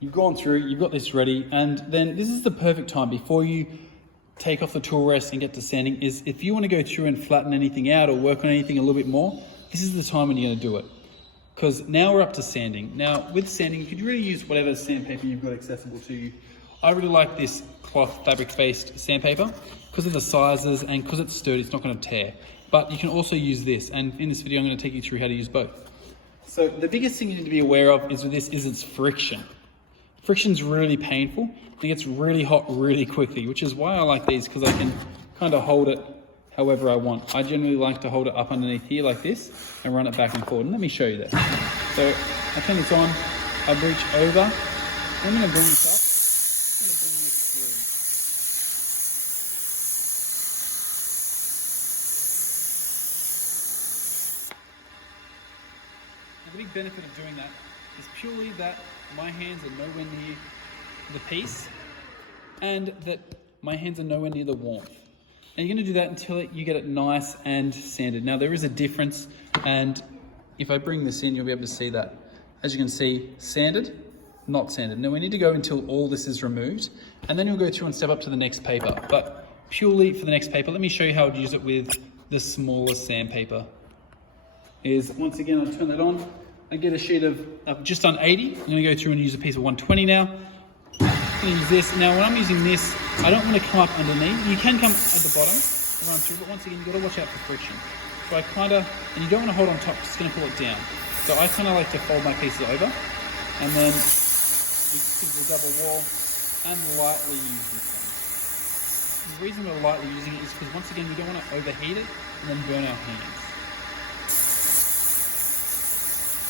you've gone through, you've got this ready, and then this is the perfect time before you take off the tool rest and get to sanding, is if you want to go through and flatten anything out or work on anything a little bit more, this is the time when you're going to do it. Because now we're up to sanding. Now with sanding, you could really use whatever sandpaper you've got accessible to you. I really like this cloth fabric-based sandpaper because of the sizes and because it's sturdy, it's not going to tear. But you can also use this, and in this video I'm going to take you through how to use both. So the biggest thing you need to be aware of is with this is its friction. Friction's really painful. It gets really hot really quickly, which is why I like these, because I can kind of hold it however I want. I generally like to hold it up underneath here like this and run it back and forward. And let me show you that. So I turn this on, I reach over, I'm going to bring this up, I'm going to bring this through. Now the big benefit of doing that is purely that my hands are nowhere near the piece and that my hands are nowhere near the warmth. And you're going to do that until you get it nice and sanded. Now there is a difference, and if I bring this in, you'll be able to see that. As you can see, sanded, not sanded. Now we need to go until all this is removed, and then you'll go through and step up to the next paper. But purely for the next paper, let me show you how I'd use it with the smaller sandpaper. Once again, I turn that on, I get a sheet of just on 80. I'm going to go through and use a piece of 120 now. I'm going to use this. Now when I'm using this, I don't want to come up underneath. You can come at the bottom and run through, but once again, you've got to watch out for friction. So I kind of, and you don't want to hold on top, just going to pull it down. So I kind of like to fold my pieces over, and then give the double wall and lightly use this one. The reason we're lightly using it is because once again, we don't want to overheat it and then burn our hands.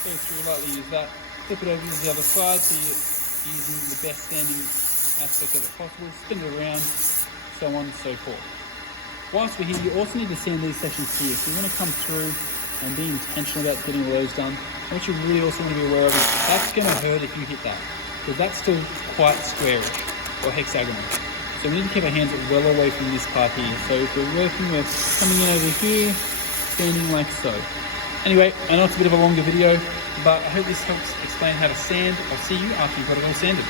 Go through, lightly use that, flip it over to the other side so you're using the best standing aspect of it possible, spin it around, so on and so forth. Whilst we're here, you also need to sand these sections here. So you want to come through and be intentional about getting all those done. And what you really also want to be aware of is that's going to hurt if you hit that, because that's still quite squarish or hexagonal. So we need to keep our hands well away from this part here. So if we're working, we're coming in over here, standing like so. Anyway, I know it's a bit of a longer video, but I hope this helps explain how to sand. I'll see you after you've got it all sanded.